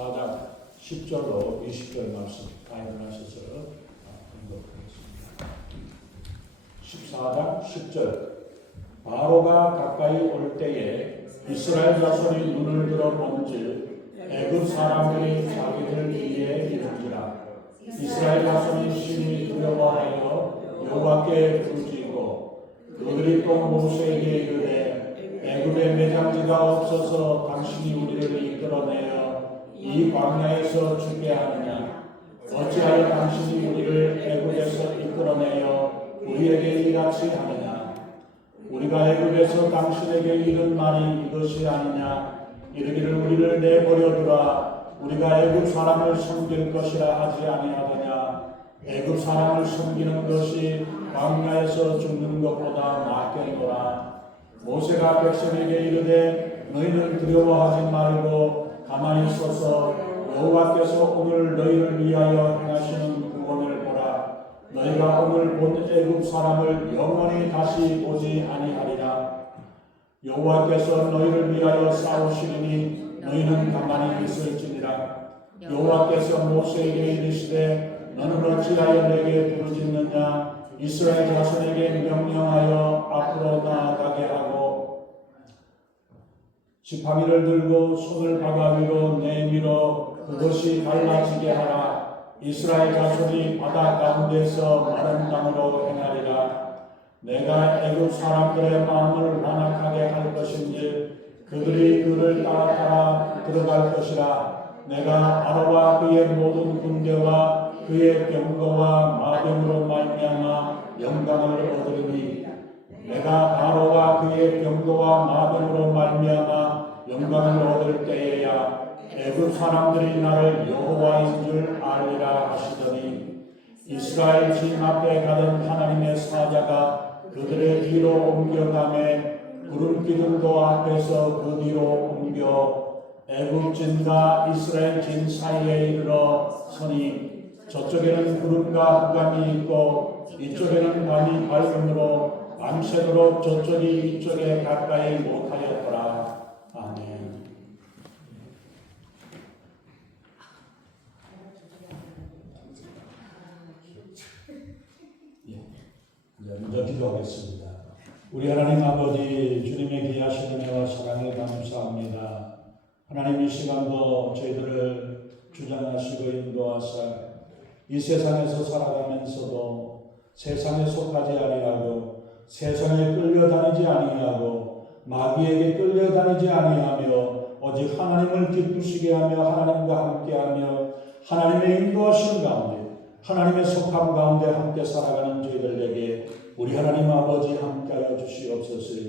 14장 10절로 20절 말씀 다 일어나셔서 읽어보겠습니다. 14장 10절 바로가 가까이 올 때에 이스라엘 자손이 눈을 들어 본즉 애굽 사람들이 자기들 위에 이른지라. 이스라엘 자손이 심히 두려워하여 여호와께 부르짖고 그들이 또 모세에게 이르되 애굽에 매장지가 없어서 당신이 우리를 이끌어내어 이 광야에서 죽게 하느냐. 어찌하여 당신이 우리를 애굽에서 이끌어내어 우리에게 이같이 하느냐. 우리가 애굽에서 당신에게 이른 말이 이것이 아니냐. 이르기를 우리를 내버려 두라. 우리가 애굽 사람을 섬길 것이라 하지 아니하더냐. 애굽 사람을 섬기는 것이 광야에서 죽는 것보다 낫겠노라. 모세가 백성에게 이르되 너희는 두려워하지 말고 가만히 서서 여호와께서 오늘 너희를 위하여 행하시는 구원을 보라. 너희가 오늘 본 애굽 사람을 영원히 다시 보지 아니하리라. 여호와께서 너희를 위하여 싸우시리니 너희는 가만히 있을지니라. 여호와께서 모세에게 이르시되 너는 어찌하여 내게 부르짖느냐. 이스라엘 자손에게 명령하여 앞으로 나아가게 하고 지팡이를 들고 손을 바다 위로 내밀어 그것이 갈라지게 하라. 이스라엘 자손이 바다 가운데서 마른 땅으로 행하리라. 내가 애굽 사람들의 마음을 완악하게 할 것인지 그들이 그를 따라 들어갈 것이라. 내가 바로와 그의 모든 군대와 그의 병거와 마병으로 말미암아 영광을 얻으리니 내가 바로와 그의 병거와 마병으로 말미암아 영광을 얻을 때에야 애굽 사람들이 나를 여호와인 줄 알리라 하시더니 이스라엘 진 앞에 가던 하나님의 사자가 그들의 뒤로 옮겨가매 구름 기둥도 앞에서 그 뒤로 옮겨 애굽 진과 이스라엘 진 사이에 이르러 서니 저쪽에는 구름과 흑암이 있고 이쪽에는 밤이 밝음으로 밤새도록 저쪽이 이쪽에 가까이 못하였더라. 아멘. 먼저 기도하겠습니다. 우리 하나님 아버지 주님의 귀하신 은혜와 사랑에 감사합니다. 하나님 이 시간도 저희들을 주장하시고 인도하사 이 세상에서 살아가면서도 세상에 속하지 아니하고 세상에 끌려다니지 아니하고 마귀에게 끌려다니지 아니하며 오직 하나님을 기쁘시게 하며 하나님과 함께하며 하나님의 인도하심 가운데 하나님의 속함 가운데 함께 살아가는 저희들에게 우리 하나님 아버지 함께하여 주시옵소서.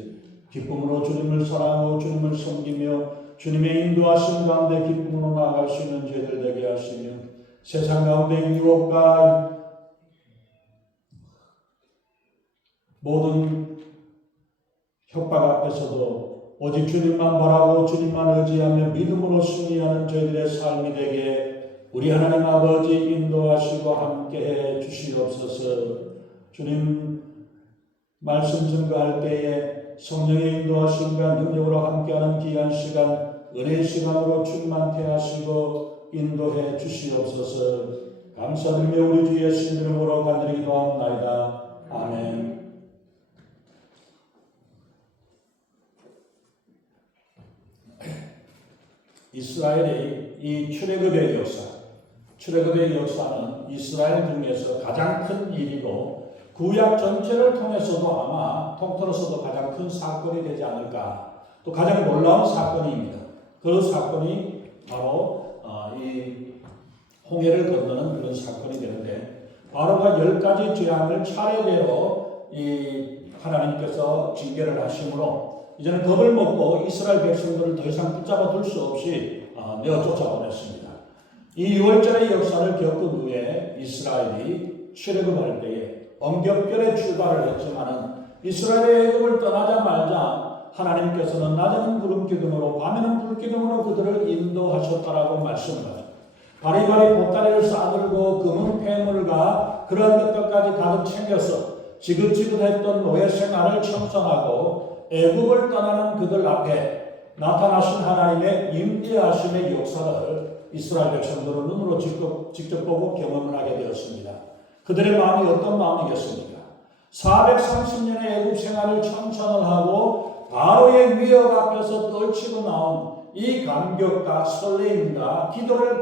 기쁨으로 주님을 사랑하고 주님을 섬기며 주님의 인도하심 가운데 기쁨으로 나아갈 수 있는 저희들 되게 하시며 세상 가운데 유혹과 모든 협박 앞에서도 오직 주님만 바라고 주님만 의지하며 믿음으로 승리하는 저희들의 삶이 되게 우리 하나님 아버지 인도하시고 함께해 주시옵소서. 주님 말씀 증거할 때에 성령의 인도하심과 능력으로 함께하는 귀한 시간 은혜의 시간으로 충만케 하시고 인도해 주시옵소서. 감사드리며 우리 주 예수 이름으로 간절히 기도합나이다. 아멘. 이스라엘의 이 출애굽의 역사는 이스라엘 중에서 가장 큰 일이고 구약 전체를 통해서도 아마 통틀어서도 가장 큰 사건이 되지 않을까. 또 가장 놀라운 사건입니다. 그 사건이 바로 이 홍해를 건너는 그런 사건이 되는데 바로가 10가지 재앙을 차례대로 이 하나님께서 징계를 하심으로 이제는 겁을 먹고 이스라엘 백성들을 더 이상 붙잡아 둘 수 없이 내어 쫓아보냈습니다. 이 6월절의 역사를 겪은 후에 이스라엘이 출애굽할 때에 엄격결에 출발을 했지만은 이스라엘의 애굽을 떠나자마자 하나님께서는 낮에는 구름 기둥으로 밤에는 불 기둥으로 그들을 인도하셨다라고 말씀합니다. 바리바리 보따리를 싸들고 금은 폐물과 그러한 것들까지 가득 챙겨서 지긋지긋했던 노예 생활을 청산하고 애굽을 떠나는 그들 앞에 나타나신 하나님의 임재하심의 역사를 이스라엘 백성들은 눈으로 직접 보고 경험을 하게 되었습니다. 그들의 마음이 어떤 마음이겠습니까? 430년의 애굽 생활을 청천을 하고 바로의 위협 앞에서 떨치고 나온 이 감격과 설레임과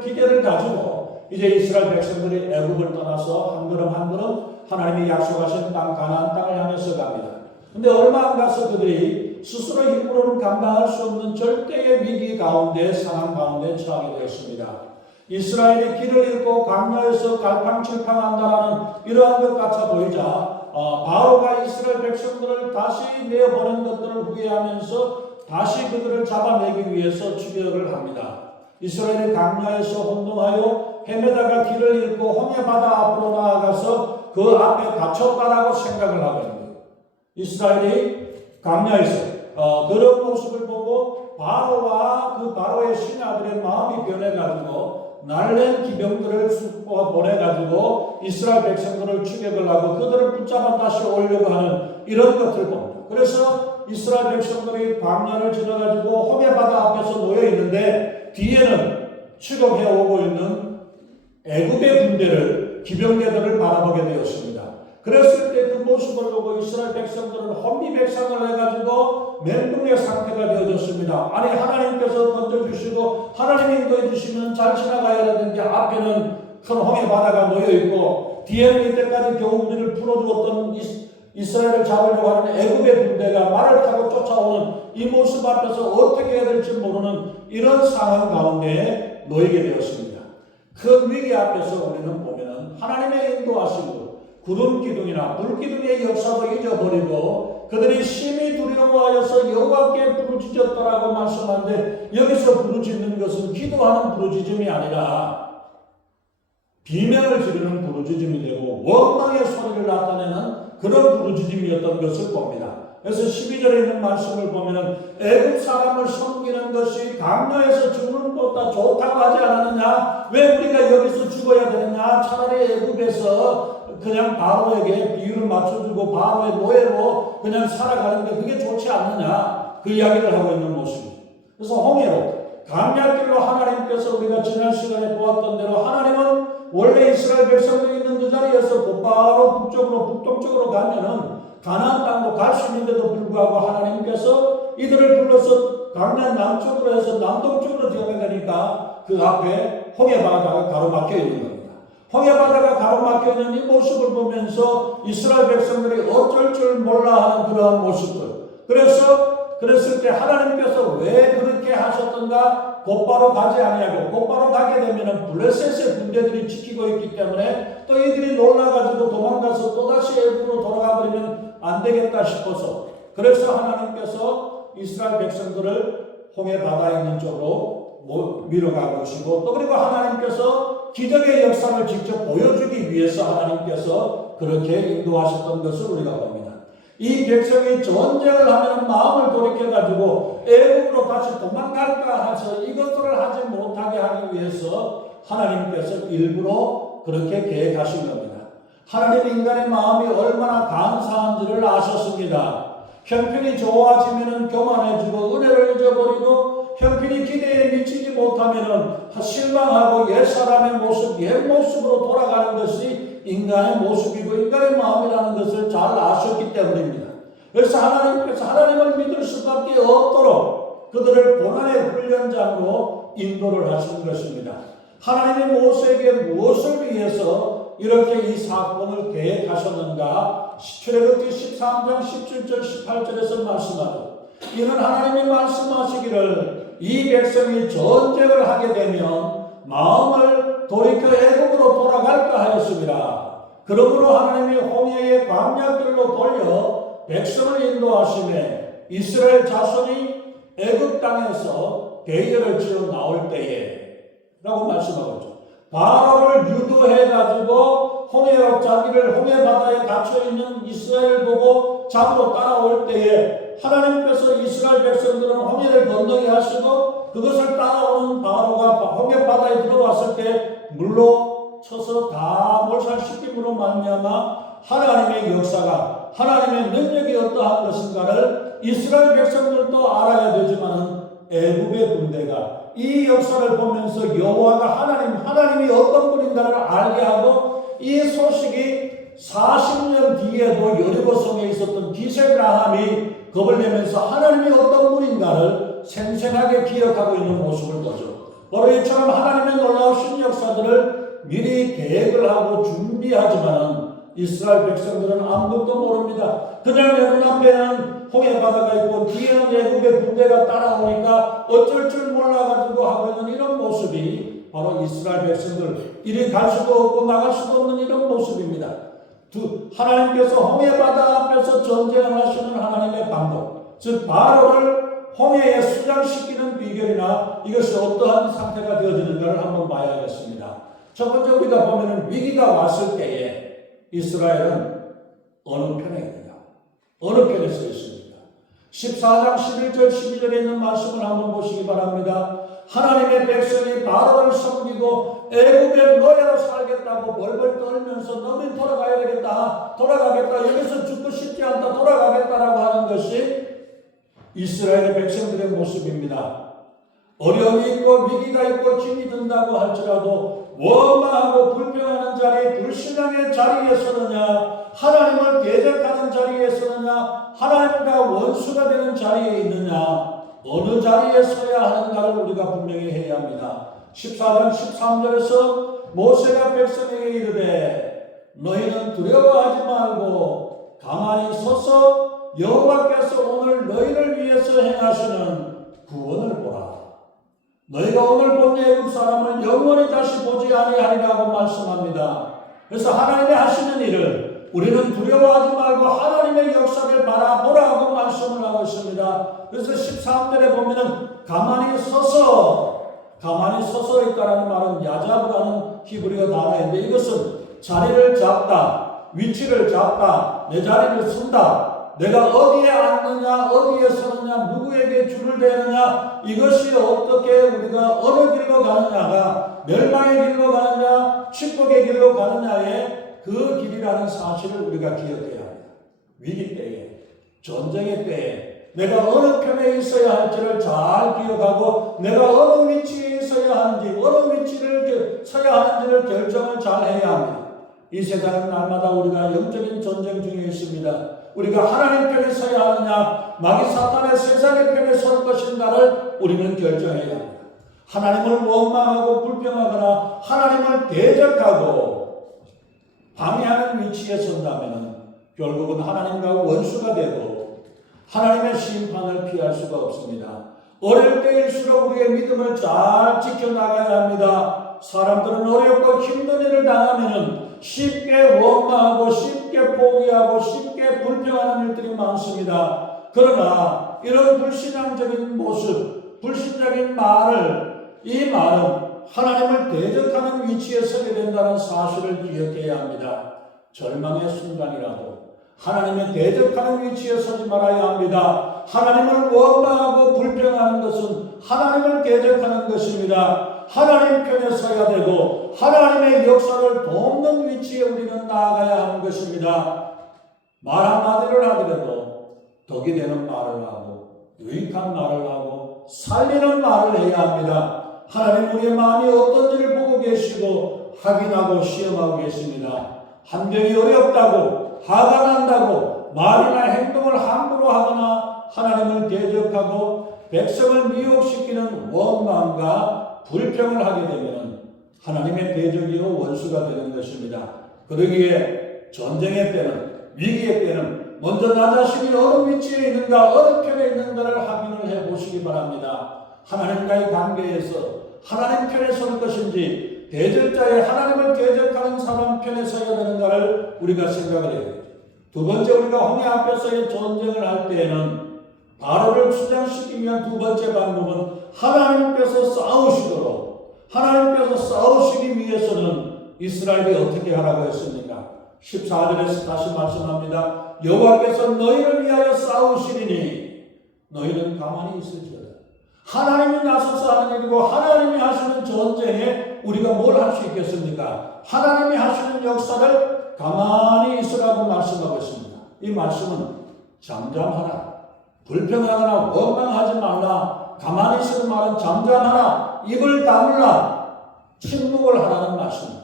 기대를 가지고 이제 이스라엘 백성들이 애굽을 떠나서 한 걸음 한 걸음 하나님이 약속하신 땅 가나안 땅을 향해서 갑니다. 근데 얼마 안 가서 그들이 스스로 힘으로는 감당할 수 없는 절대의 위기 가운데 상황 가운데 처하게 되었습니다. 이스라엘이 길을 잃고 광야에서 갈팡질팡한다라는 이러한 것 같아 보이자 바로가 이스라엘 백성들을 다시 내어보낸 것들을 후회하면서 다시 그들을 잡아내기 위해서 추격을 합니다. 이스라엘이 광야에서 혼동하여 헤매다가 길을 잃고 홍해 바다 앞으로 나아가서 그 앞에 갇혔다라고 생각을 하고 있는 거예요. 이스라엘이 광야에서 그런 모습을 보고 바로와 그 바로의 신하들의 마음이 변해가지고 날랜 기병들을 보내가지고 이스라엘 백성들을 추격을 하고 그들을 붙잡아 다시 오려고 하는 이런 것들을 봅니다. 그래서 이스라엘 백성들이 광야를 지나가지고 홍해 바다 앞에서 놓여 있는데 뒤에는 추격해 오고 있는 애굽의 군대를 기병대들을 바라보게 되었습니다. 그랬을 때 그 모습을 보고 이스라엘 백성들은 혼미백산을 해가지고 멘붕의 상태가 되어졌습니다. 아니 하나님께서 던져주시고 하나님이 인도해주시면 잘 지나가야 되는데 앞에는 큰 홍해 바다가 놓여있고 뒤에는 이때까지 겨우 우리를 풀어주었던 이스라엘을 잡으려고 하는 애굽의 군대가 말을 타고 쫓아오는 이 모습 앞에서 어떻게 해야 될지 모르는 이런 상황 가운데 놓이게 되었습니다. 그 위기 앞에서 우리는 보면은 하나님의 인도하심으로 구름 기둥이나 불 기둥의 역사도 잊어버리고 그들이 심히 두려워하여서 여호와께 부르짖었더라고 말씀하는데 여기서 부르짖는 것은 기도하는 부르짖음이 아니라 비명을 지르는 부르짖음이 되고 원망의 소리를 나타내는 그런 부르짖음이었던 것을 봅니다. 그래서 12절에 있는 말씀을 보면은 애굽 사람을 섬기는 것이 광야에서 죽는 것보다 좋다고 하지 않았느냐? 왜 우리가 여기서 죽어야 되느냐? 차라리 애굽에서 그냥 바로에게 비유를 맞춰주고 바로의 노예로 그냥 살아가는데 그게 좋지 않느냐? 그 이야기를 하고 있는 모습입니다. 그래서 홍해로 광야길로 하나님께서 우리가 지난 시간에 보았던 대로 하나님은 원래 이스라엘 백성들이 있는 그 자리에서 곧바로 북동쪽으로 가면은 가나안 땅으로 갈 수 있는데도 불구하고 하나님께서 이들을 불러서 광야 남쪽으로 해서 남동쪽으로 들어가니까 그 앞에 홍해 바다가 가로막혀 있는 겁니다. 홍해 바다가 가로막혀 있는 이 모습을 보면서 이스라엘 백성들이 어쩔 줄 몰라 하는 그러한 모습들. 그랬을 때 하나님께서 왜 그렇게 하셨던가 곧바로 가지 아니하고 곧바로 가게 되면 블레셋의 군대들이 지키고 있기 때문에 또 이들이 놀라가지고 도망가서 또다시 애굽으로 돌아가 버리면 안 되겠다 싶어서 그래서 하나님께서 이스라엘 백성들을 홍해 바다에 있는 쪽으로 밀어가 보시고 또 그리고 하나님께서 기적의 역사를 직접 보여주기 위해서 하나님께서 그렇게 인도하셨던 것을 우리가 봅니다. 이 백성이 전쟁을 하면 마음을 돌이켜가지고 애굽으로 다시 도망갈까 해서 이것들을 하지 못하게 하기 위해서 하나님께서 일부러 그렇게 계획하신 겁니다. 하나님 인간의 마음이 얼마나 간사한지를 아셨습니다. 형편이 좋아지면 교만해지고 은혜를 잊어버리고 형편이 기대에 미치지 못하면 실망하고 옛사람의 모습, 옛 모습으로 돌아가는 것이 인간의 모습이고 인간의 마음이라는 것을 잘 아셨기 때문입니다. 그래서 하나님께서 하나님을 믿을 수밖에 없도록 그들을 고난의 훈련장으로 인도를 하신 것입니다. 하나님이 모세에게 무엇을 위해서 이렇게 이 사건을 계획하셨는가? 출애굽기 13장 17절 18절에서 말씀하죠. 이는 하나님이 말씀하시기를 이 백성이 전쟁을 하게 되면 마음을 돌이켜 애굽으로 돌아갈까 하였습니다. 그러므로 하나님이 홍해의 광야길로 돌려 백성을 인도하시매 이스라엘 자손이 애굽 땅에서 대열을 지어 나올 때에 라고 말씀하고 있죠. 바로를 유도해가지고 홍해로 자기를 홍해 바다에 갇혀있는 이스라엘을 보고 잡으러 따라올 때에 하나님께서 이스라엘 백성들은 홍해를 건너게 하시고 그것을 따라오는 바로가 홍해 바다에 들어왔을 때 물로 쳐서 다 몰살시킴으로 말미암아 하나님의 역사가 하나님의 능력이 어떠한 것인가를 이스라엘 백성들도 알아야 되지만 애굽의 군대가 이 역사를 보면서 여호와가 하나님이 어떤 분인가를 알게 하고 이 소식이 40년 뒤에도 여리고성에 있었던 기생라함이 겁을 내면서 하나님이 어떤 분인가를 생생하게 기억하고 있는 모습을 보죠. 바로 이처럼 하나님의 놀라우신 역사들을 미리 계획을 하고 준비하지만 이스라엘 백성들은 아무것도 모릅니다. 그냥 내 눈앞에는 홍해 바다가 있고 뒤에는 애국의 군대가 따라오니까 어쩔 줄 몰라가지고 하고 있는 이런 모습이 바로 이스라엘 백성들 이리 갈 수도 없고 나갈 수도 없는 이런 모습입니다. 하나님께서 홍해 바다 앞에서 전쟁을 하시는 하나님의 방법, 즉 바로를 홍해에 수장시키는 비결이나 이것이 어떠한 상태가 되어지는가를 한번 봐야겠습니다. 첫 번째 우리가 보면은 위기가 왔을 때에 이스라엘은 어느 편에 있느냐? 어느 편에 서 있습니까? 14장 11절 12절에 있는 말씀을 한번 보시기 바랍니다. 하나님의 백성이 바로를 섬기고 애굽의 노예로 살겠다고 벌벌 떨면서 너는 돌아가야 되겠다, 돌아가겠다, 여기서 죽고 싶지 않다, 돌아가겠다라고 하는 것이 이스라엘의 백성들의 모습입니다. 어려움이 있고 위기가 있고 힘이 든다고 할지라도 원망하고 불평하는 자리, 불신앙의 자리에 서느냐, 하나님을 대적하는 자리에 서느냐, 하나님과 원수가 되는 자리에 있느냐, 어느 자리에 서야 하는가를 우리가 분명히 해야 합니다. 14장 13절에서 모세가 백성에게 이르되 너희는 두려워하지 말고 가만히 서서 여호와께서 오늘 너희를 위해서 행하시는 구원을 보라. 너희가 오늘 본 애굽 사람을 영원히 다시 보지 아니하리라고 말씀합니다. 그래서 하나님이 하시는 일을 우리는 두려워하지 말고 하나님의 역사를 바라보라고 말씀을 하고 있습니다. 그래서 13절에 보면은 가만히 서서 있다라는 말은 야자브라는 히브리어 단어인데 이것은 자리를 잡다, 위치를 잡다, 내 자리를 쓴다, 내가 어디에 앉느냐, 어디에 서느냐, 누구에게 줄을 대느냐, 이것이 어떻게 우리가 어느 길로 가느냐가 멸망의 길로 가느냐, 축복의 길로 가느냐의 그 길이라는 사실을 우리가 기억해야 합니다. 위기 때에, 전쟁의 때에 내가 어느 편에 있어야 할지를 잘 기억하고 내가 어느 위치에 있어야 하는지, 어느 위치를 서야 하는지를 결정을 잘 해야 합니다. 이 세상은 날마다 우리가 영적인 전쟁 중에 있습니다. 우리가 하나님 편에 서야 하느냐, 마귀 사탄의 세상의 편에 설 것인가를 우리는 결정해야 합니다. 하나님을 원망하고 불평하거나 하나님을 대적하고 방해하는 위치에 선다면 결국은 하나님과 원수가 되고 하나님의 심판을 피할 수가 없습니다. 어릴 때일수록 우리의 믿음을 잘 지켜나가야 합니다. 사람들은 어렵고 힘든 일을 당하면 쉽게 원망하고 쉽게 포기하고 쉽게 불평하는 일들이 많습니다. 그러나 이런 불신앙적인 모습, 불신적인 이 말은 하나님을 대적하는 위치에 서게 된다는 사실을 기억해야 합니다. 절망의 순간이라도 하나님의 대적하는 위치에 서지 말아야 합니다. 하나님을 원망하고 불평하는 것은 하나님을 대적하는 것입니다. 하나님 편에 서야 되고 하나님의 역사를 돕는 위치에 우리는 나아가야 하는 것입니다. 말 한마디를 하더라도 덕이 되는 말을 하고 유익한 말을 하고 살리는 말을 해야 합니다. 하나님 우리의 마음이 어떤지를 보고 계시고 확인하고 시험하고 계십니다. 한 병이 어렵다고 화가 난다고 말이나 행동을 함부로 하거나 하나님을 대적하고 백성을 미혹시키는 원망과 불평을 하게 되면 하나님의 대적이요 원수가 되는 것입니다. 그러기에 전쟁의 때는, 위기의 때는 먼저 나 자신이 어느 위치에 있는가, 어느 편에 있는가를 확인을 해보시기 바랍니다. 하나님과의 관계에서 하나님 편에 설 것인지 대적자의 하나님을 대적하는 사람 편에 서야 되는가를 우리가 생각을 해야 돼요. 두 번째, 우리가 홍해 앞에서의 전쟁을 할 때에는 바로를 수장시키기 위한 두 번째 방법은 하나님께서 싸우시도록, 하나님께서 싸우시기 위해서는 이스라엘이 어떻게 하라고 했습니까? 14절에서 다시 말씀합니다. 여호와께서 너희를 위하여 싸우시리니 너희는 가만히 있을지어다. 하나님이 나서서 하는 일이고 하나님이 하시는 전쟁에 우리가 뭘 할 수 있겠습니까? 하나님이 하시는 역사를 가만히 있으라고 말씀하고 있습니다. 이 말씀은 잠잠하라, 불평하거나 원망하지 말라, 가만히 있으는 말은 잠잠하라, 입을 다물라, 침묵을 하라는 말씀입니다.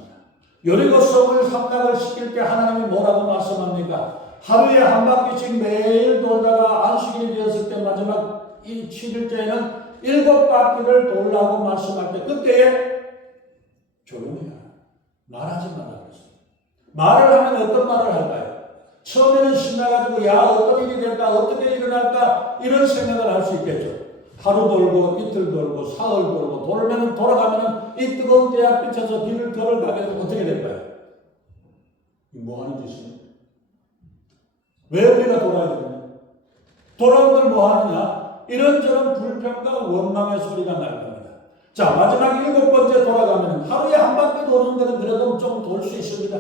여리고 성을 함락을 시킬 때 하나님이 뭐라고 말씀합니까? 하루에 한 바퀴씩 매일 돌다가 안식일이 되었을 때 마지막 7일째에는 7바퀴를 돌라고 말씀할 때 그때에 조용히 하라. 말하지 말라 그랬어요. 말을 하면 어떤 말을 할까요? 처음에는 신나가지고 야 어떤 일이 될까 어떻게 일어날까 이런 생각을 할 수 있겠죠. 하루 돌고 이틀 돌고 사흘 돌고 돌아가면 이 뜨거운 태양 비춰서 길을 걸어가게 되면 어떻게 될까요? 뭐 하는 짓이에요? 왜 우리가 돌아야 되느냐? 돌아오면 뭐 하느냐? 이런저런 불평과 원망의 소리가 날 겁니다. 자, 마지막 7번째 돌아가면 하루에 한 바퀴 도는 것은 그래도 좀 돌 수 있습니다.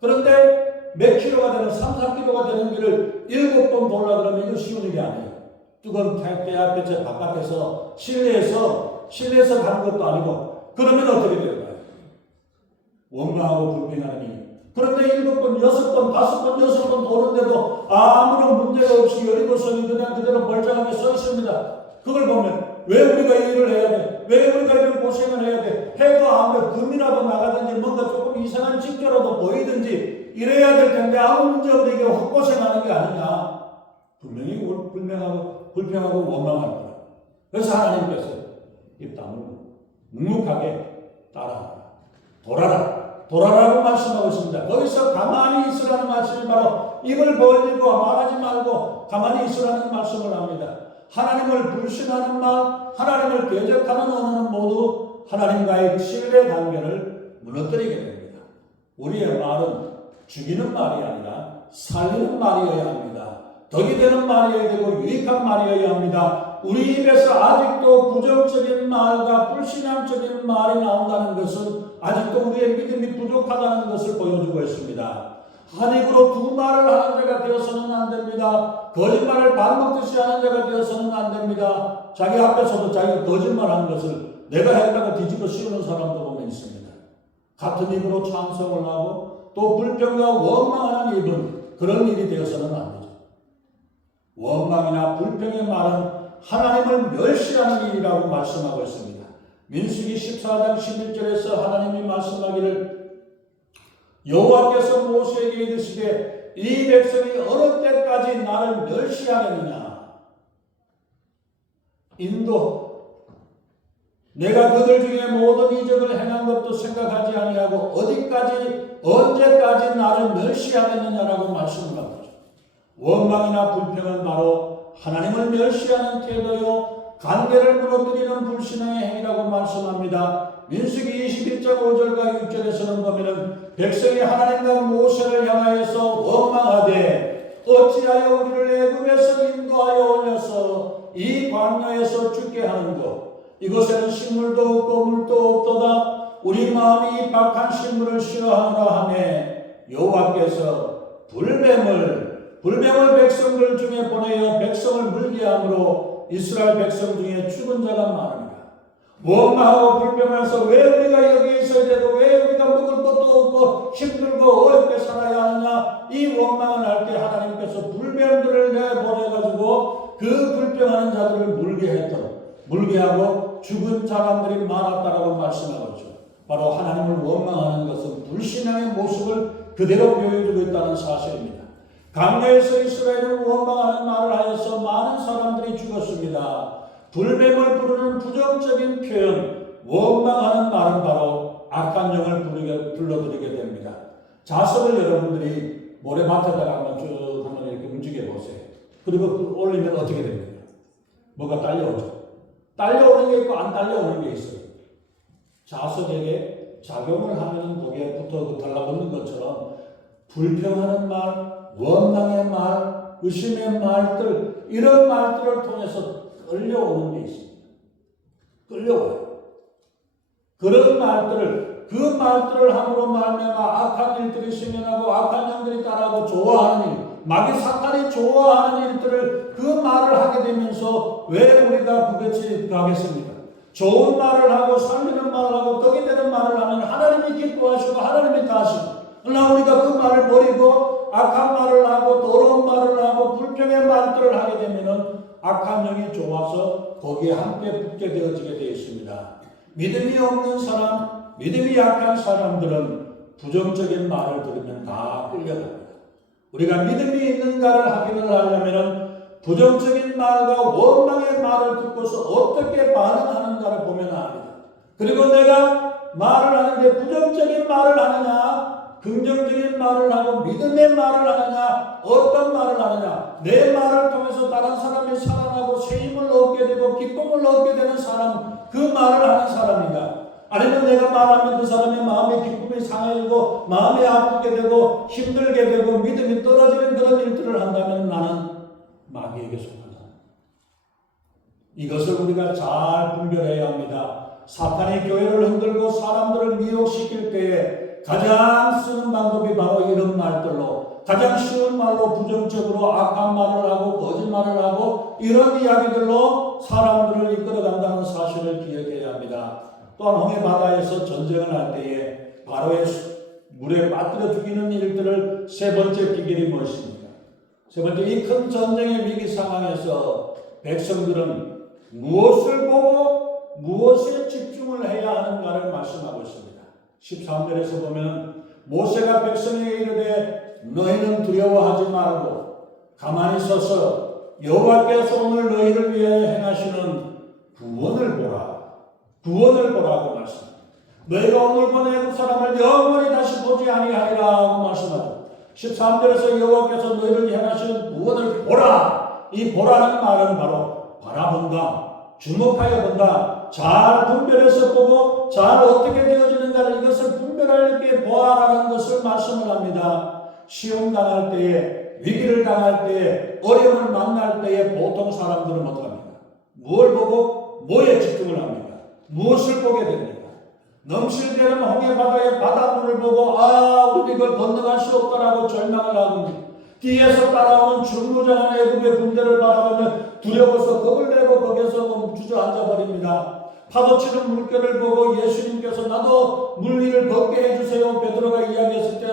그런데 몇 킬로가 되는 3, 4킬로가 되는 길을 7번 돌라 그러면 이거 쉬운 일이 아니에요. 뜨거운 태양빛에 바깥에서 실내에서 가는 것도 아니고 그러면 어떻게 될까요? 원망하고 불평하는 일. 그런데 7번, 6번, 5번, 6번 도는데도 아무런 문제가 없이 여리고성이 그냥 그대로 멀쩡하게 서 있습니다. 그걸 보면 왜 우리가 이 일을 해야 돼? 왜 우리가 이런 고생을 해야 돼? 해가 아무리 금이라도 나가든지 뭔가 조금 이상한 징조라도 보이든지 이래야 될 텐데 아무 문제 없는데 이게 헛고생하는 게 아니냐. 분명히 불평하고 원망할 거야. 그래서 하나님께서 입 다물고 묵묵하게 따라하라. 돌아라고 말씀하고 있습니다. 거기서 가만히 있으라는 말씀이 바로 입을 벌리고 말하지 말고 가만히 있으라는 말씀을 합니다. 하나님을 불신하는 말, 하나님을 대적하는 언어는 모두 하나님과의 신뢰 관계를 무너뜨리게 됩니다. 우리의 말은 죽이는 말이 아니라 살리는 말이어야 합니다. 덕이 되는 말이어야 되고 유익한 말이어야 합니다. 우리 입에서 아직도 부정적인 말과 불신앙적인 말이 나온다는 것은 아직도 우리의 믿음이 부족하다는 것을 보여주고 있습니다. 한 입으로 두 말을 하는 자가 되어서는 안 됩니다. 거짓말을 반복듯이 하는 자가 되어서는 안 됩니다. 자기 앞에서도 자기가 거짓말하는 것을 내가 했다고 뒤집어 씌우는 사람도 보면 있습니다. 같은 입으로 찬송을 하고 또 불평과 원망하는 입은 그런 일이 되어서는 안 되죠. 원망이나 불평의 말은 하나님을 멸시하는 일이라고 말씀하고 있습니다. 민수기 14장 11절에서 하나님이 말씀하기를 여호와께서 모세에게 이르시되 이 백성이 어느 때까지 나를 멸시하겠느냐. 내가 그들 중에 모든 이적을 행한 것도 생각하지 아니하고 언제까지 나를 멸시하겠느냐라고 말씀을 합니다. 원망이나 불평은 바로 하나님을 멸시하는 태도요 관계를 무너뜨리는 불신앙의 행위라고 말씀합니다. 민수기 21장 5절과 6절에서는 보면은 백성이 하나님과 모세를 향하여서 원망하되 어찌하여 우리를 애굽에서 인도하여 올려서 이 광야에서 죽게 하는고 이곳에는 식물도 없고 물도 없도다. 우리 마음이 이 박한 식물을 싫어하노라 하매 여호와께서 불뱀을 백성들 중에 보내어 백성을 물게 함으로 이스라엘 백성 중에 죽은 자가 많으니라. 원망하고 불평하면서 왜 우리가 여기에 있어야 되고 왜 우리가 먹을 것도 없고 힘들고 어렵게 살아야 하느냐. 이 원망을 할 때 하나님께서 불뱀들을 내보내가지고 그 불평하는 자들을 물게 하고 죽은 사람들이 많았다라고 말씀하고 있죠. 바로 하나님을 원망하는 것은 불신앙의 모습을 그대로 보여주고 있다는 사실입니다. 광야에서 이스라엘을 원망하는 말을 하여서 많은 사람들이 죽었습니다. 불뱀을 부르는 부정적인 표현, 원망하는 말은 바로 악한 영을 불러들이게 됩니다. 자석을 여러분들이 모래밭에다가 한번 쭉 한번 이렇게 움직여 보세요. 그리고 올리면 어떻게 됩니까? 뭐가 딸려오죠. 딸려오는 게 있고 안 딸려오는 게 있어요. 자석에게 작용을 하면 거기에 붙어 달라붙는 것처럼 불평하는 말, 원망의 말, 의심의 말들 이런 말들을 통해서 끌려오는 게 있습니다. 끌려와요. 그런 말들을 그 말들을 함으로 말미암아 악한 일들이 생겨나고 악한 영들이 따라하고 좋아하는 일, 마귀 사탄이 좋아하는 일들을 그 말을 하게 되면서 왜 우리가 구별치 가겠습니까? 좋은 말을 하고 살리는 말을 하고 덕이 되는 말을 하면 하나님이 기뻐하시고 하나님이 다하시고 그러나 우리가 그 말을 버리고 악한 말을 하고 더러운 말을 하고 불평의 말들을 하게 되면은 악한 영이 좋아서 거기에 함께 붙게 되어지게 되어 있습니다. 믿음이 없는 사람, 믿음이 약한 사람들은 부정적인 말을 들으면 다 끌려갑니다. 우리가 믿음이 있는가를 확인을 하려면 부정적인 말과 원망의 말을 듣고서 어떻게 반응하는가를 보면 합니다. 그리고 내가 말을 하는데 부정적인 말을 하느냐, 긍정적인 말을 하고 믿음의 말을 하느냐, 어떤 말을 하느냐, 내 말을 통해서 다른 사람이 살아나고 새 힘을 얻게 되고 기쁨을 얻게 되는 사람, 그 말을 하는 사람인가? 아니면 내가 말하면 그 사람의 마음의 기쁨이 상해지고 마음이 아프게 되고 힘들게 되고 믿음이 떨어지는 그런 일들을 한다면 나는 마귀에게 속한 사람. 이것을 우리가 잘 분별해야 합니다. 사탄이 교회를 흔들고 사람들을 미혹시킬 때에 가장 쓰는 방법이 바로 이런 말들로, 가장 쉬운 말로 부정적으로 악한 말을 하고 거짓말을 하고 이런 이야기들로 사람들을 이끌어간다는 사실을 기억해야 합니다. 또한 홍해 바다에서 전쟁을 할 때에 바로의 물에 빠뜨려 죽이는 일들을 세 번째 비결이 무엇입니까? 세 번째, 이 큰 전쟁의 위기 상황에서 백성들은 무엇을 보고 무엇에 집중을 해야 하는가를 말씀하고 있습니다. 13절에서 보면 모세가 백성에게 이르되 너희는 두려워하지 말고 가만히 서서 여호와께서 오늘 너희를 위하여 행하시는 구원을 보라고 말씀합니다. 너희가 오늘 본 애굽 사람을 영원히 다시 보지 아니하리라고 말씀하죠. 13절에서 여호와께서 너희를 행하시는 구원을 보라. 이 보라는 말은 바로 바라본다, 주목하여 본다, 잘 분별해서 보고 잘 어떻게 되어지는가를 이것을 분별할 때 보아라는 것을 말씀을 합니다. 시험 당할 때에, 위기를 당할 때에, 어려움을 만날 때에 보통 사람들은 어떡합니까? 무엇을 보고 뭐에 집중을 합니까? 무엇을 보게 됩니까? 넘실대는 홍해 바다의 바닷물을 보고 우리 이걸 건너갈 수 없다라고 절망을 하고 뒤에서 따라오는 중무장한 애굽의 군대를 바라보면 두려워서 겁을 내고 거기서 주저앉아 버립니다. 파도치는 물결을 보고 예수님께서 나도 물 위를 걷게 해주세요. 베드로가 이야기했을 때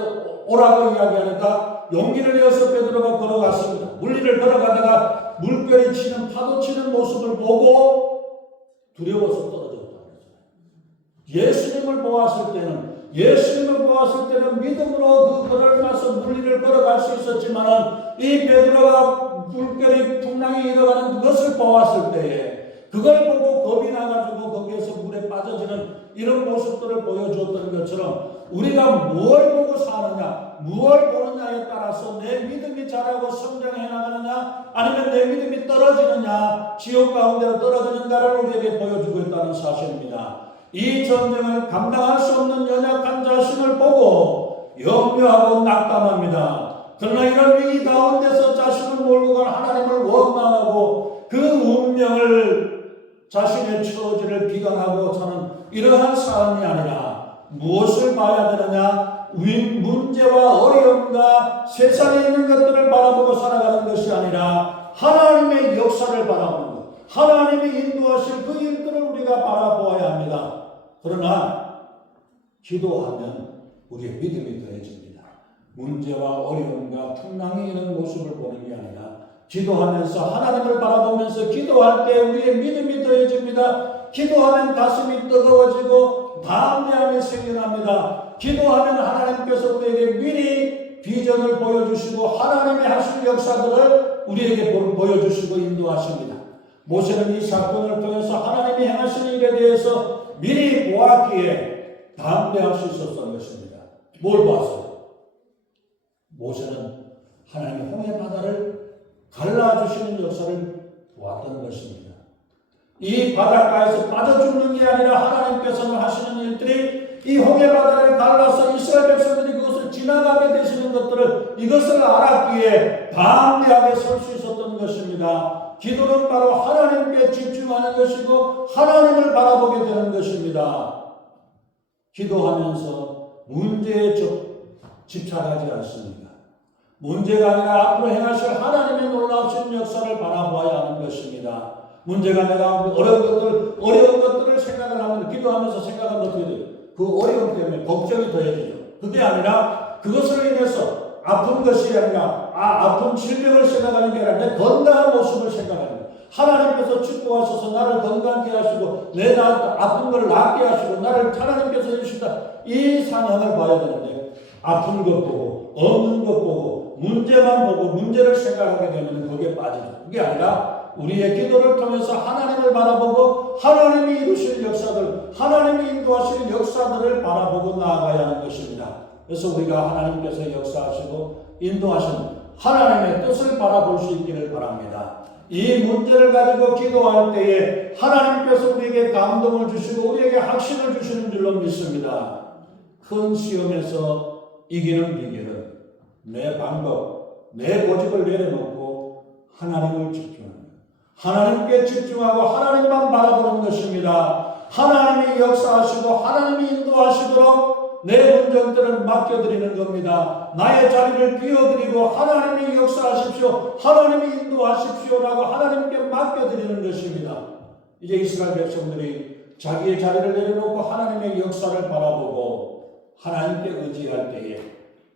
오라고 이야기하니까 용기를 내어서 베드로가 걸어갔습니다. 물 위를 걸어가다가 물결이 치는 파도치는 모습을 보고 두려워서 떨어졌다. 예수님을 보았을 때는 믿음으로 그 걸을 가서 물 위를 걸어갈 수 있었지만 이 베드로가 물결이 풍랑이 일어나는 그것을 보았을 때에 그걸 보고 겁이 나가지고 거기에서 물에 빠져지는 이런 모습들을 보여주었던 것처럼 우리가 무엇을 보고 사느냐, 무엇을 보느냐에 따라서 내 믿음이 자라고 성장해 나가느냐, 아니면 내 믿음이 떨어지느냐, 지옥 가운데로 떨어지는가를 우리에게 보여주고 있다는 사실입니다. 이 전쟁을 감당할 수 없는 연약한 자신을 보고 염려하고 낙담합니다. 그러나 이런 위기 가운데서 자신을 몰고 간 하나님을 원망하고 그 운명을 자신의 처지를 비관하고 사는 이러한 삶이 아니라 무엇을 봐야 되느냐? 문제와 어려움과 세상에 있는 것들을 바라보고 살아가는 것이 아니라 하나님의 역사를 바라보는 것, 하나님이 인도하실 그 일들을 우리가 바라보아야 합니다. 그러나 기도하면 우리의 믿음이 더해집니다. 문제와 어려움과 풍랑이 있는 모습을 보는 게 아니라 기도하면서 하나님을 바라보면서 기도할 때 우리의 믿음이 더해집니다. 기도하면 가슴이 뜨거워지고 담대함이 생겨납니다. 기도하면 하나님께서 우리에게 미리 비전을 보여주시고 하나님의 하실 역사들을 우리에게 보여주시고 인도하십니다. 모세는 이 사건을 통해서 하나님이 행하시는 일에 대해서 미리 보았기에 담대할 수 있었던 것입니다. 뭘 봤어요? 모세는 하나님의 홍해 바다를 갈라주시는 역사를 보았던 것입니다. 이 바닷가에서 빠져 죽는 게 아니라 하나님께서는 하시는 일들이 이 홍해 바다를 갈라서 이스라엘 백성들이 그것을 지나가게 되시는 것들을 이것을 알았기에 담대하게 설 수 있었던 것입니다. 기도는 바로 하나님께 집중하는 것이고 하나님을 바라보게 되는 것입니다. 기도하면서 문제에 집착하지 않습니다. 문제가 아니라 앞으로 행하실 하나님의 놀라우신 역사를 바라보아야 하는 것입니다. 문제가 내가 어려운 것들을 생각을 하면 기도하면서 생각하면 어떻게 돼요? 그 어려움 때문에 걱정이 더해지죠. 그게 아니라 그것을 인해서 아픈 것이 아니라 아픈 질병을 생각하는 게 아니라 내 건강한 모습을 생각하는 거예요. 하나님께서 축복하셔서 나를 건강케 하시고 내 아픈 걸 낫게 하시고 나를 하나님께서 해주신다. 이 상황을 봐야 되는데 아픈 것 보고 없는 것 보고 문제만 보고 문제를 생각하게 되면 거기에 빠지죠. 그게 아니라 우리의 기도를 통해서 하나님을 바라보고 하나님이 이루실 역사들, 하나님이 인도하실 역사들을 바라보고 나아가야 하는 것입니다. 그래서 우리가 하나님께서 역사하시고 인도하시는 하나님의 뜻을 바라볼 수 있기를 바랍니다. 이 문제를 가지고 기도할 때에 하나님께서 우리에게 감동을 주시고 우리에게 확신을 주시는 줄로 믿습니다. 큰 시험에서 이기는 비결은 내 방법, 내 고집을 내려놓고 하나님을 집중합니다. 하나님께 집중하고 하나님만 바라보는 것입니다. 하나님이 역사하시고 하나님이 인도하시도록 내 문제들을 맡겨드리는 겁니다. 나의 자리를 비워드리고 하나님이 역사하십시오, 하나님이 인도하십시오라고 하나님께 맡겨드리는 것입니다. 이제 이스라엘 백성들이 자기의 자리를 내려놓고 하나님의 역사를 바라보고 하나님께 의지할 때에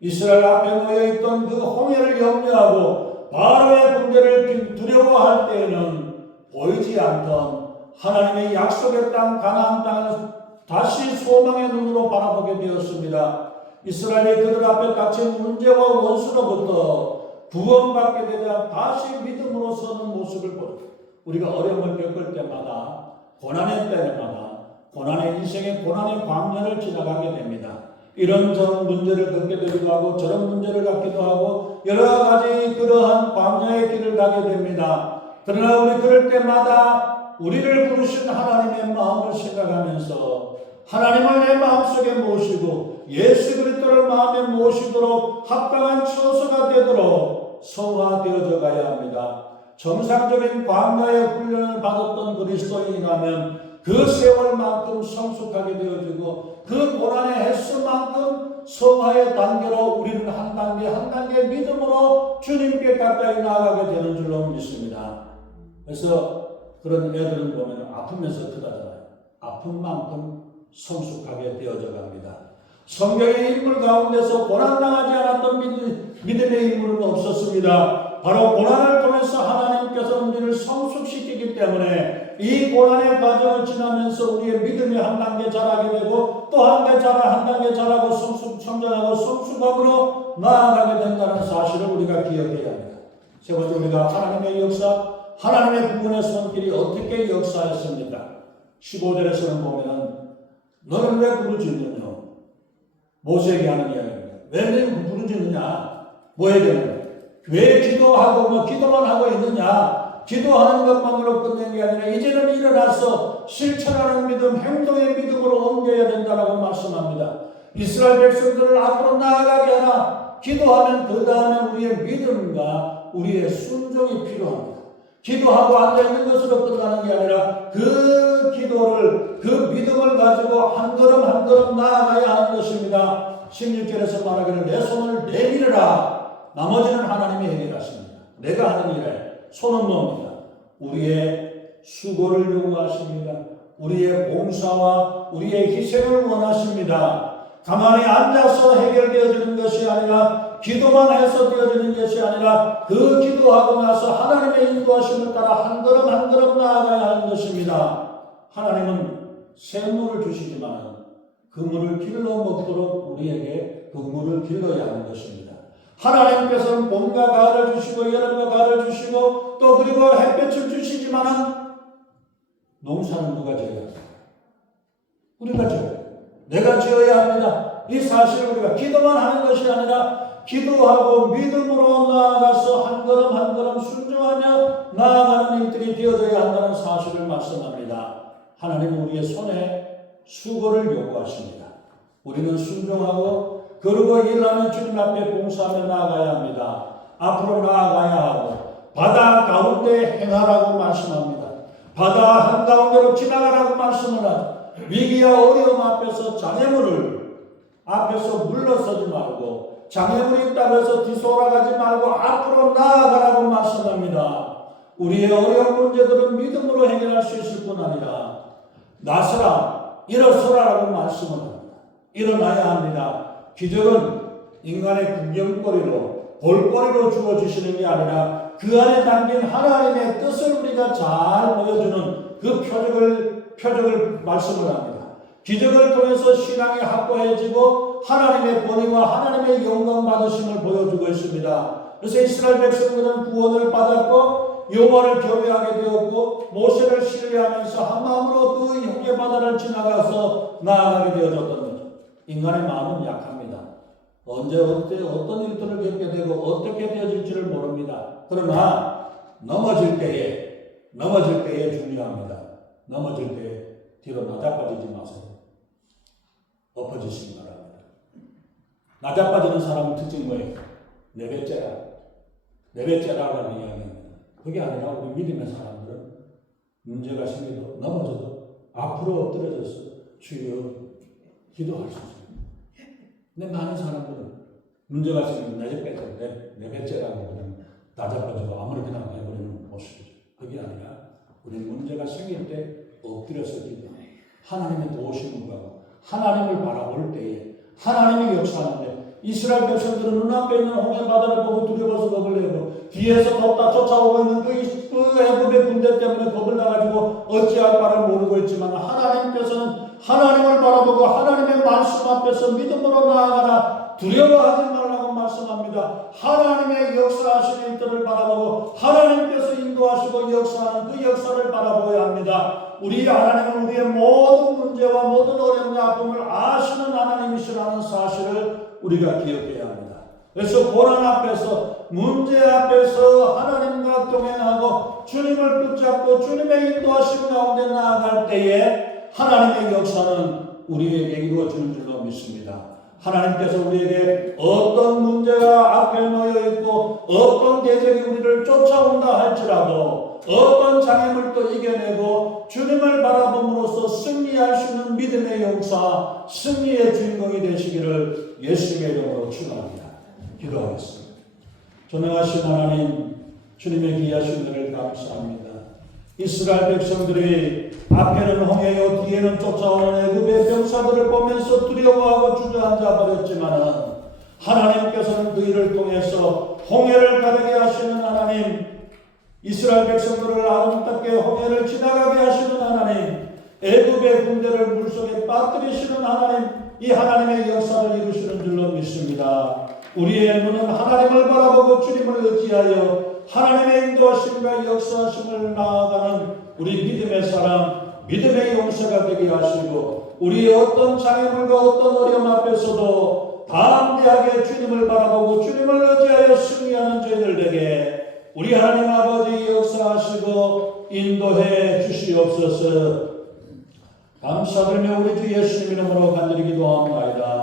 이스라엘 앞에 놓여있던 그 홍해를 염려하고 바로의 군대를 두려워할 때에는 보이지 않던 하나님의 약속의 땅 가나안 땅을 다시 소망의 눈으로 바라보게 되었습니다. 이스라엘이 그들 앞에 닥친 문제와 원수로부터 구원받게 되자 다시 믿음으로 서는 모습을 보죠. 우리가 어려움을 겪을 때마다 고난의 때마다 고난의 인생의 고난의 광년을 지나가게 됩니다. 이런저런 문제를 겪게 되기도 하고 저런 문제를 갖기도 하고 여러 가지 그러한 광야의 길을 가게 됩니다. 그러나 우리 그럴 때마다 우리를 부르신 하나님의 마음을 생각하면서 하나님을 내 마음속에 모시고 예수 그리스도를 마음에 모시도록 합당한 처소가 되도록 성화되어져 가야 합니다. 정상적인 광야의 훈련을 받았던 그리스도인이라면 그 세월만큼 성숙하게 되어지고 그 고난의 횟수만큼 성화의 단계로 우리는 한 단계 한 단계 믿음으로 주님께 가까이 나아가게 되는 줄로 믿습니다. 그래서 그런 애들은 보면 아프면서 크다잖아요. 아픈 만큼 성숙하게 되어져 갑니다. 성경의 인물 가운데서 고난당하지 않았던 믿음의 인물은 없었습니다. 바로 고난을 통해서 하나님께서 우리를 성숙시키기 때문에 이 고난의 과정을 지나면서 우리의 믿음이 한 단계 자라게 되고 또 한 단계 자라고 성장하고 성숙함으로 나아가게 된다는 사실을 우리가 기억해야 합니다. 세 번째, 우리가 하나님의 역사, 하나님의 구원의 손길이 어떻게 역사했습니까? 15절에서는 보면 너는 왜 부르짖느냐? 모세에게 하는 이야기입니다. 왜 너는 부르짖느냐? 뭐에게? 왜 기도하고 기도만 하고 있느냐? 기도하는 것만으로 끝낸 게 아니라 이제는 일어나서 실천하는 믿음, 행동의 믿음으로 옮겨야 된다고 말씀합니다. 이스라엘 백성들을 앞으로 나아가게 하라. 기도하면 그 다음에 우리의 믿음과 우리의 순종이 필요합니다. 기도하고 앉아있는 것으로 끝나는 게 아니라 그 기도를, 그 믿음을 가지고 한 걸음 한 걸음 나아가야 하는 것입니다. 16절에서 말하기를 내 손을 내밀어라. 나머지는 하나님이 해결하십니다. 내가 하는 일에 손은 뭡니까? 우리의 수고를 요구하십니다. 우리의 봉사와 우리의 희생을 원하십니다. 가만히 앉아서 해결되어지는 것이 아니라 기도만 해서 되어지는 것이 아니라 그 기도하고 나서 하나님의 인도하심을 따라 한 걸음 한 걸음 나아가야 하는 것입니다. 하나님은 샘물을 주시지만 그 물을 길러 먹도록 우리에게 그 물을 길러야 하는 것입니다. 하나님께서는 봄과 가을을 주시고 여름과 가을을 주시고 또 그리고 햇볕을 주시지만은 농사는 누가 지어야 합니까? 우리가 지어야 내가 지어야 합니다. 이 사실을 우리가 기도만 하는 것이 아니라 기도하고 믿음으로 나아가서 한 걸음 한 걸음 순종하며 나아가는 일들이 되어져야 한다는 사실을 말씀합니다. 하나님은 우리의 손에 수고를 요구하십니다. 우리는 순종하고 그러고 일하면 주님 앞에 봉사하며 나아가야 합니다. 앞으로 나아가야 하고 바다 가운데 행하라고 말씀합니다. 바다 한가운데로 지나가라고 말씀을 하죠. 위기와 어려움 앞에서 장애물을 앞에서 물러서지 말고 장애물이 있다고 해서 뒤돌아가지 말고 앞으로 나아가라고 말씀합니다. 우리의 어려운 문제들은 믿음으로 해결할 수 있을 뿐 아니라 나서라, 일어서라라고 말씀을 합니다. 일어나야 합니다. 기적은 인간의 구경거리로 볼거리로 주어주시는 게 아니라 그 안에 담긴 하나님의 뜻을 우리가 잘 보여주는 그 표적을 말씀을 합니다. 기적을 통해서 신앙이 확고해지고 하나님의 권위와 하나님의 영광 받으심을 보여주고 있습니다. 그래서 이스라엘 백성들은 구원을 받았고 여호와를 경외하게 되었고 모세를 신뢰하면서 한 마음으로 그 형제 바다를 지나가서 나아가게 되어졌던 거죠. 인간의 마음은 약합니다. 언제 어떤 일들을 겪게 되고 어떻게 되어질지를 모릅니다. 그러나 넘어질 때에 중요합니다. 넘어질 때에 뒤로 낮아빠지지 마세요. 엎어지시기 바랍니다. 낮아빠지는 사람의 특징이 뭐예요? 내배째라라는 이야기입니다. 그게 아니라 우리 믿음의 사람들은 문제가 생겨도 넘어져도 앞으로 엎드려져서 주여 기도할 수 있습니다. 근데 많은 사람들은 문제가 생기면 내배째라고 그냥 낮아빠지고 아무렇게나 해버리는 모습이죠. 그게 아니라 우리 문제가 생길 때 엎드려서 기도, 하나님의 도우심을 받고 하나님을 바라볼 때에 하나님이 역사하는데 이스라엘 백성들은 눈앞에 있는 홍해 바다를 보고 두려워서 겁을 내고 뒤에서 덥다 쫓아오고 있는 그 애굽의 군대 때문에 겁을 나가지고 어찌할 바를 모르고 있지만 하나님께서는 하나님을 바라보고 하나님의 말씀 앞에서 믿음으로 나아가라 두려워하지 말라고 말씀합니다. 하나님의 역사하시는 일들을 바라보고 하나님께서 인도하시고 역사하는 그 역사를 바라보아야 합니다. 우리 하나님은 우리의 모든 문제와 모든 어려움과 아픔을 아시는 하나님이시라는 사실을 우리가 기억해야 합니다. 그래서 고난 앞에서 문제 앞에서 하나님과 동행하고 주님을 붙잡고 주님의 인도하심 가운데 나아갈 때에 하나님의 역사는 우리에게 이루어지는 줄로 믿습니다. 하나님께서 우리에게 어떤 문제가 앞에 놓여 있고 어떤 대적이 우리를 쫓아온다 할지라도 어떤 장애물도 이겨내고 주님을 바라봄으로써 승리할 수 있는 믿음의 용사, 승리의 주인공이 되시기를 예수님의 이름으로 축원합니다. 기도하겠습니다. 전능하신 하나님, 주님의 귀하신 은혜를 감사합니다. 이스라엘 백성들이 앞에는 홍해요 뒤에는 쫓아오는 애굽의 병사들을 보면서 두려워하고 주저앉아 버렸지만은 하나님께서는 그 일을 통해서 홍해를 가르게 하시는 하나님, 이스라엘 백성들을 아름답게 홍해를 지나가게 하시는 하나님, 애굽의 군대를 물속에 빠뜨리시는 하나님, 이 하나님의 역사를 이루시는 줄로 믿습니다. 우리의 눈은 하나님을 바라보고 주님을 의지하여 하나님의 인도하심과 역사하심을 나아가는 우리 믿음의 사람, 믿음의 용사가 되게 하시고 우리의 어떤 장애물과 어떤 어려움 앞에서도 담대하게 주님을 바라보고 주님을 의지하여 승리하는 저희들에게 우리 하나님 아버지 역사하시고 인도해 주시옵소서. 감사드리며 우리 주 예수님 이름으로 간절히 기도합니다.